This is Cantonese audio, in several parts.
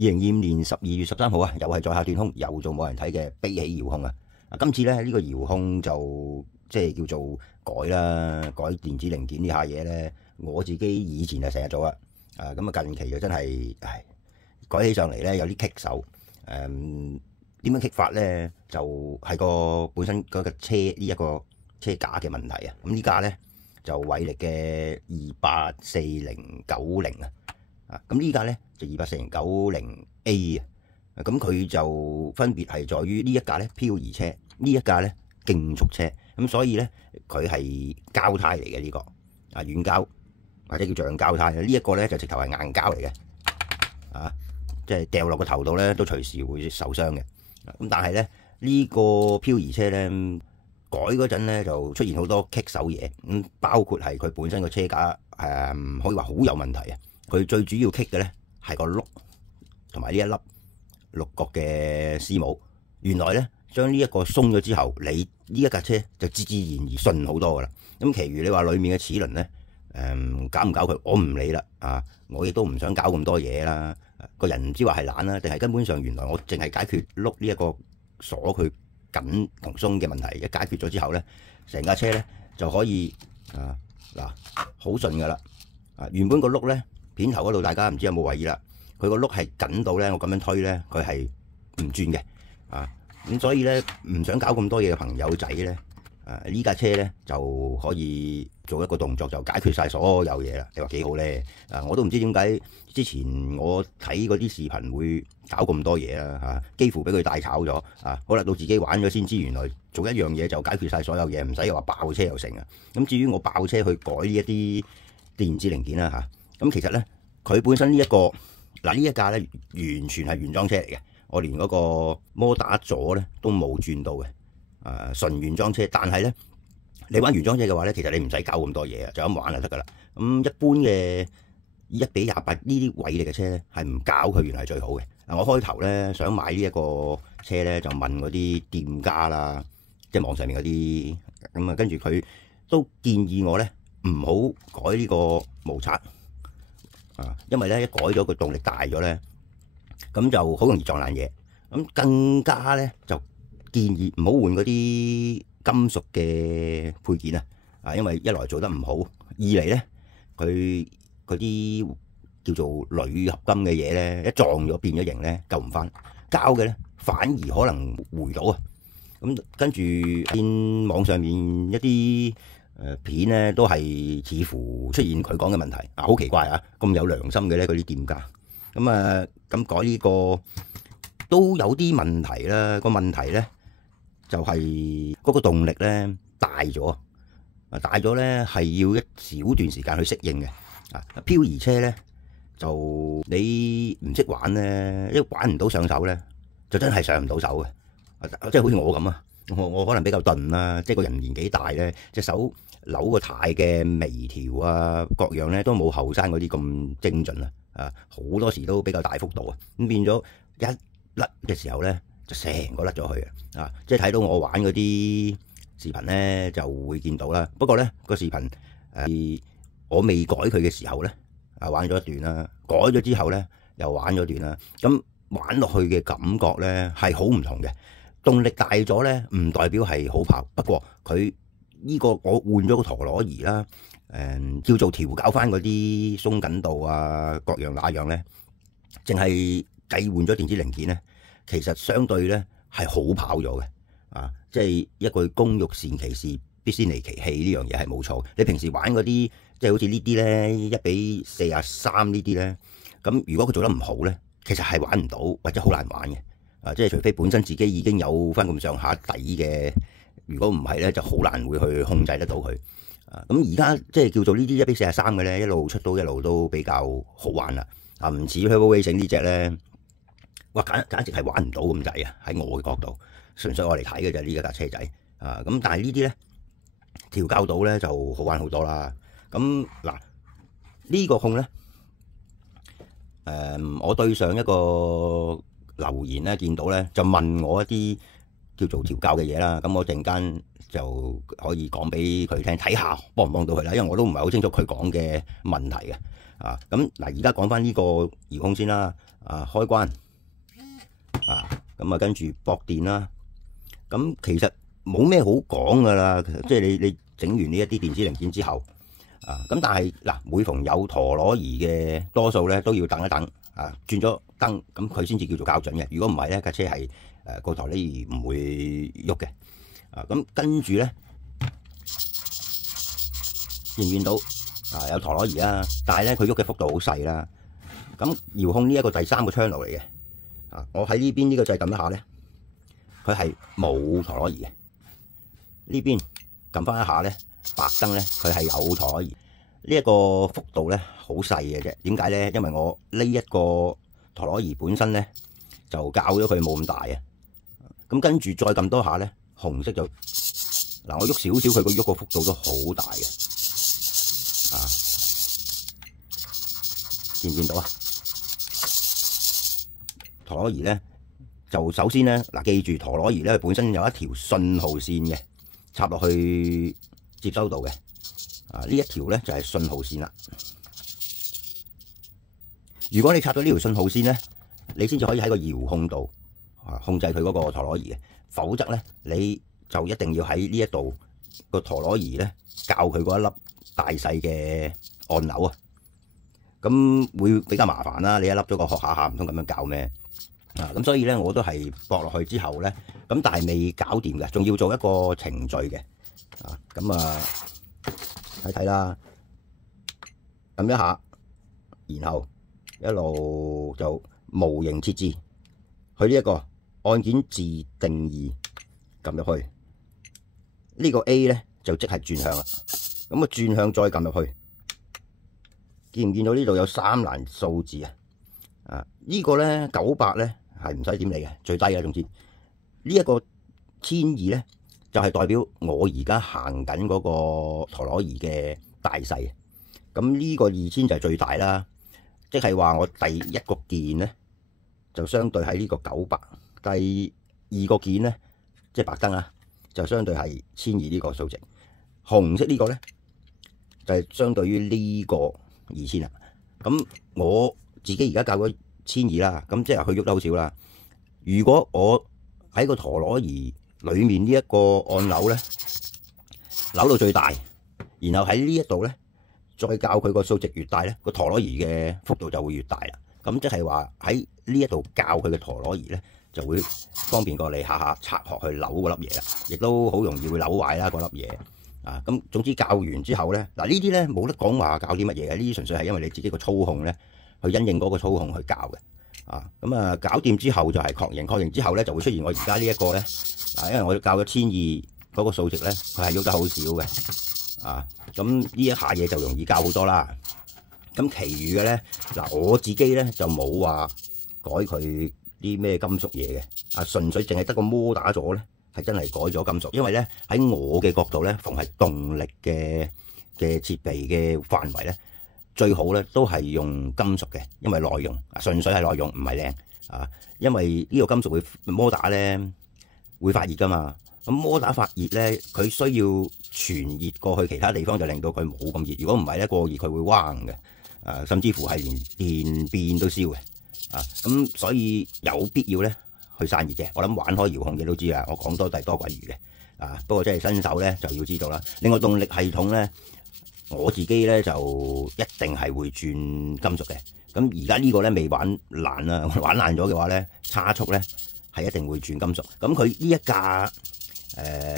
2025年12月13號啊，又係在下斷空，又做冇人睇嘅悲喜遙控啊！今次咧呢個遙控就即係叫做改啦，改電子零件呢下嘢咧，我自己以前就成日做啦，咁啊近期就真係改起上嚟咧有啲棘手，點樣棘法咧？就係個本身嗰個車呢一個車架嘅問題啊！咁呢架咧就偉力嘅284090啊，咁呢架咧就284090A 啊，咁佢就分別係在於呢一架咧漂移車，呢一架咧競速車，咁所以咧佢係膠胎嚟嘅呢個軟膠或者叫橡膠胎，呢一個咧就直頭係硬膠嚟嘅，即係掉落個頭度咧都隨時會受傷嘅。咁但係咧呢個漂移車咧改嗰陣咧就出現好多棘手嘢，咁包括係佢本身個車架可以話好有問題啊！佢最主要棘嘅咧係個轆同埋呢一粒六角嘅絲帽，原來咧將呢一個鬆咗之後，你呢一架車就自然而順好多噶啦。咁其餘你話裡面嘅齒輪咧搞唔搞佢，我唔理啦我亦都唔想搞咁多嘢啦。個人唔知話係懶啦，定係根本上原來我淨係解決轆呢一個鎖佢緊同鬆嘅問題，一解決咗之後咧，成架車咧就可以好順噶啦。原本個轆咧片頭嗰度大家唔知有冇留意啦，佢個轆係緊到咧，我咁樣推咧佢係唔轉嘅咁所以咧唔想搞咁多嘢嘅朋友仔咧呢架車咧就可以做一個動作就解決晒所有嘢啦。你話幾好咧？我都唔知點解之前我睇嗰啲視頻會搞咁多嘢啦幾乎俾佢大炒咗好啦，到自己玩咗先知，原來做一樣嘢就解決晒所有嘢，唔使又話爆車又成啊。咁至於我爆車去改呢一啲電子零件啦咁其實咧佢本身呢一個呢一架咧完全係原裝車嚟嘅，我連嗰個摩打座咧都冇轉到嘅。純原裝車，但係咧你玩原裝車嘅話咧，其實你唔使搞咁多嘢就咁玩就得噶啦。咁一般嘅1比28呢啲偉力嘅車咧，係唔搞佢原來係最好嘅。我開頭咧想買呢一個車咧，就問嗰啲店家啦，即係網上面嗰啲咁跟住佢都建議我咧唔好改呢個無刷因為咧一改咗個動力大咗咧，咁就好容易撞爛嘢。咁更加咧就建議唔好換嗰啲金屬嘅配件因為一來做得唔好，二嚟咧佢嗰啲叫做鋁合金嘅嘢咧，一撞咗變咗形咧救唔翻，膠嘅咧反而可能回到咁跟住見網上面一啲片咧都係似乎出現佢講嘅問題好奇怪咁有良心嘅咧嗰啲店家咁改呢個都有啲問題啦。個問題咧就係嗰個動力咧大咗，咧係要一小段時間去適應嘅。漂移車咧就你唔識玩咧，一玩唔到上手咧，就真係上唔到手嘅。即係好似我咁我可能比較鈍啦，即係個人年紀大咧，隻手扭個軚嘅微調各樣咧都冇後生嗰啲咁精準好多時都比較大幅度咁變咗一甩嘅時候咧，就成個甩咗去即係睇到我玩嗰啲視頻咧就會見到啦。不過咧個視頻我未改佢嘅時候咧玩咗一段啦，改咗之後咧又玩咗段啦。咁玩落去嘅感覺咧係好唔同嘅，動力大咗咧唔代表係好跑。不過佢呢個我換咗個陀螺儀啦，叫做調校翻嗰啲鬆緊度各樣那樣咧，淨係計換咗電子零件咧，其實相對咧係好跑咗嘅即係一句工欲善其事，必先利其器呢樣嘢係冇錯。你平時玩嗰啲即係好似呢啲咧1比43呢啲咧，咁如果佢做得唔好咧，其實係玩唔到或者好難玩嘅即係除非本身自己已經有翻咁上下底嘅，如果唔係咧就好難會去控制得到佢咁而家即係叫做呢啲1比43嘅咧，一路出到一路都比較好玩啦唔似 Turbo Racing 呢隻咧，哇簡直係玩唔到咁滯喺我嘅角度，純粹我嚟睇嘅就呢一架車仔咁但係呢啲咧調校到咧就好玩好多啦。咁呢個控咧我對上一個留言咧見到咧就問我一啲叫做調校嘅嘢啦，咁我陣間就可以講俾佢聽，睇下幫唔幫到佢啦，因為我都唔係好清楚佢講嘅問題嘅咁嗱，而家講翻呢個遙控先啦。開關咁跟住駁電啦。咁其實冇咩好講噶啦，即係你整完呢一啲電子零件之後咁但係嗱，每逢有陀螺儀嘅，多數咧都要等一等轉咗燈，咁佢先至叫做校準嘅。如果唔係咧，架車係個陀螺儀唔會喐嘅。咁跟住咧，見唔見到有陀螺儀啦？但係咧佢喐嘅幅度好細啦。咁遙控呢一個第三個 channel 嚟嘅。我喺呢邊呢個掣撳一下咧，佢係冇陀螺儀嘅。呢邊撳翻一下咧，白燈咧佢係有陀螺儀。呢一個幅度咧好細嘅啫。點解咧？因為我呢一個陀螺儀本身咧就校咗佢冇咁大啊。咁跟住再撳多下咧，紅色就嗱，我喐少少，佢個喐個幅度都好大嘅。見唔見到啊？陀螺儀咧就首先咧嗱，記住陀螺儀咧本身有一條信號線嘅，插落去接收度嘅。呢一條咧就係信號線啦。如果你插咗呢條信號線咧，你先至可以喺個遙控度控制佢嗰個陀螺儀嘅。否則咧，你就一定要喺呢一度個陀螺儀咧校佢嗰一粒大細嘅按鈕啊。咁會比較麻煩啦。你一粒咗個殼下唔通咁樣校咩？咁所以咧，我都係駁落去之後咧，咁但係未搞掂嘅，仲要做一個程序嘅。睇睇啦，撳一下，然後一路就模型設置，去呢一個按鍵自定義撳入去，呢個 A 咧就即係轉向啦。咁轉向再撳入去，見唔見到呢度有3欄數字啊？呢個咧98咧係唔使點理嘅，最低嘅。總之呢一個1200咧就係代表我而家行緊嗰個陀螺儀嘅大細。咁呢個2000就係最大啦，即係話我第一個鍵咧就相對喺呢個900，第二個鍵咧即係白燈啊，就相對係1200呢個數值。紅色呢個咧就係相對於呢個2000啦。咁我自己而家校咗1200啦，咁即係佢喐得好少啦。如果我喺個陀螺儀裏面呢一個按鈕咧扭到最大，然後喺呢一度咧再校佢個數值越大咧，個陀螺儀嘅幅度就會越大啦。咁即係話喺呢一度校佢嘅陀螺儀咧，就會方便過你下下插落去扭嗰粒嘢啦，亦都好容易會扭壞啦嗰粒嘢。咁總之校完之後咧，嗱呢啲咧冇得講話校啲乜嘢嘅，呢啲純粹係因為你自己個操控咧，去因應嗰個操控去校嘅。搞掂之後就係確認之後咧就會出現我而家呢一個咧，因為我校咗1200嗰個數值咧，佢係喐得好少嘅。咁呢一下嘢就容易校好多啦。咁其餘嘅咧，我自己咧就冇話改佢啲咩金屬嘢嘅，純粹淨係得個摩打座咧係真係改咗金屬。因為咧喺我嘅角度咧，逢係動力嘅設備嘅範圍咧，最好咧都係用金屬嘅，因為耐用，純粹係耐用，唔係靚。因為呢個金屬會摩打咧會發熱噶嘛。咁摩打發熱咧，佢需要傳熱過去其他地方，就令到佢冇咁熱。如果唔係咧，過熱佢會彎嘅，甚至乎係連電邊都燒嘅。咁所以有必要咧去散熱嘅。我諗玩開遙控嘅都知啦，我講多多鬼餘嘅。不過即係新手咧就要知道啦。另外動力系統咧，我自己咧就一定係會轉金屬嘅。咁而家呢個咧未玩爛啦，玩爛咗嘅話咧，差速咧係一定會轉金屬。咁佢呢一架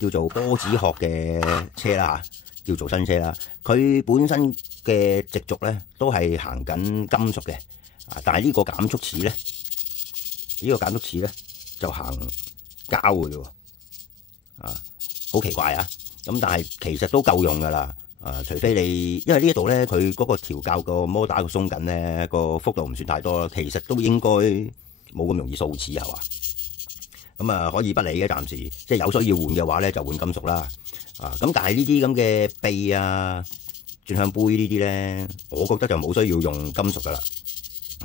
叫做波子殼嘅車啦，叫做新車啦。佢本身嘅直軸咧都係行緊金屬嘅，但係呢個減速齒咧，就行膠嘅啫，好奇怪啊！咁但係其實都夠用噶啦，除非你因為呢一度咧，佢嗰個調校個摩打個鬆緊咧，個幅度唔算太多，其實都應該冇咁容易掃齒係嘛？咁可以不理嘅，暫時即係有需要換嘅話咧，就換金屬啦。咁但係呢啲咁嘅臂轉向杯呢啲咧，我覺得就冇需要用金屬噶啦。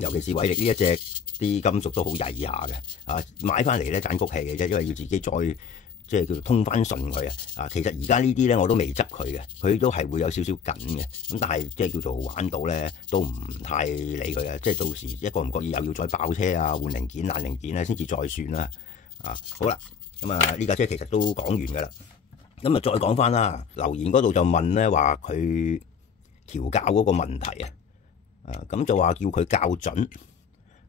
尤其是偉力呢一隻，啲金屬都好曳下嘅。買翻嚟咧盞谷氣嘅啫，因為要自己再即係叫做通翻順佢啊！其實而家呢啲咧我都未執佢嘅，佢都係會有少少緊嘅。咁但係即係叫做玩到咧，都唔太理佢啊！即係到時一個唔覺意又要再爆車啊、換零件、爛零件咧，先至再算啦。啊，好啦，咁啊呢架車其實都講完㗎啦。咁啊再講翻啦，留言嗰度就問咧話佢調校嗰個問題啊，咁就話叫佢校準。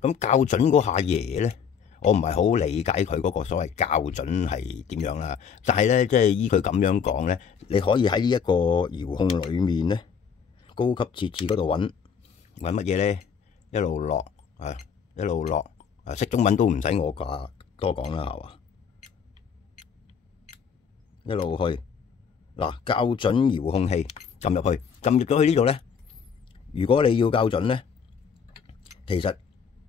咁校準嗰下嘢咧，我唔係好理解佢嗰個所謂校準係點樣啦。但係咧，即係依佢咁樣講咧，你可以喺呢一個遙控裏面咧，高級設置嗰度揾乜嘢咧，一路落啊，一路落啊，識中文都唔使我多講啦，係嘛？一路去嗱，校準遙控器撳入去，撳入咗去呢度咧，如果你要校準咧，其實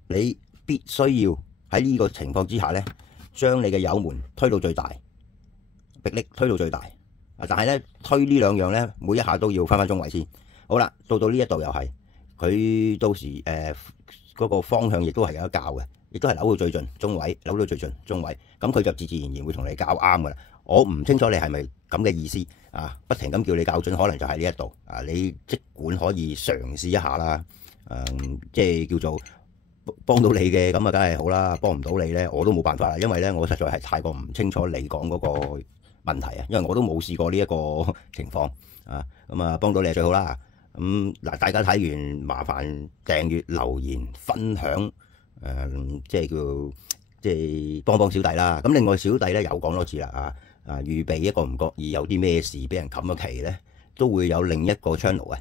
你必須要喺呢個情況之下咧，將你嘅油門推到最大，迫力推到最大。啊，但係咧推呢兩樣咧，每一下都要翻中位先。好啦，到呢一度又係佢到時嗰個方向亦都係有得校嘅，亦都係扭到最盡中位，扭到最盡中位。咁佢就自自然然會同你校啱噶啦。我唔清楚你係咪咁嘅意思啊？不停咁叫你校準，可能就喺呢一度啊。你即管可以嘗試一下啦。即係叫做幫到你嘅咁啊，梗係好啦。幫唔到你咧，我都冇辦法啦。因為咧，我實在係太過唔清楚你講嗰個問題啊。因為我都冇試過呢一個情況啊。咁啊，幫到你係最好啦。咁嗱，大家睇完麻煩訂閱、留言、分享，即係即係幫小弟啦。咁另外小弟咧又講多次啦預備一個唔覺意有啲咩事俾人冚咗旗咧，都會有另一個 channel 嘅。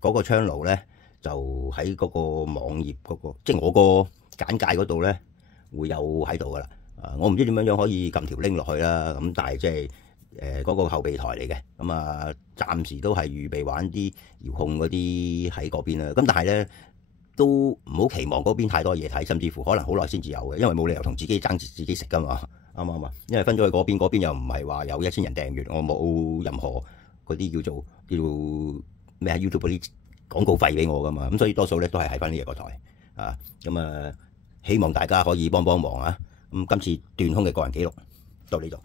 嗰個 channel 咧就喺嗰個網頁嗰個，即係我個簡介嗰度咧會有喺度噶啦。我唔知點樣可以撳條 link 落去啦。咁但係即係嗰個後備台嚟嘅。咁啊，暫時都係預備玩啲遙控嗰啲喺嗰邊啦。咁但係咧都唔好期望嗰邊太多嘢睇，甚至乎可能好耐先至有嘅，因為冇理由同自己爭自己食噶嘛。啱唔啱啊？因為分咗去嗰邊又唔係話有1000人訂閱，我冇任何嗰啲叫做咩YouTube 嗰啲廣告費俾我噶嘛。咁所以多數咧都係喺翻呢一個台啊。咁啊，希望大家可以幫忙啊。咁今次斷空嘅個人記錄到呢度。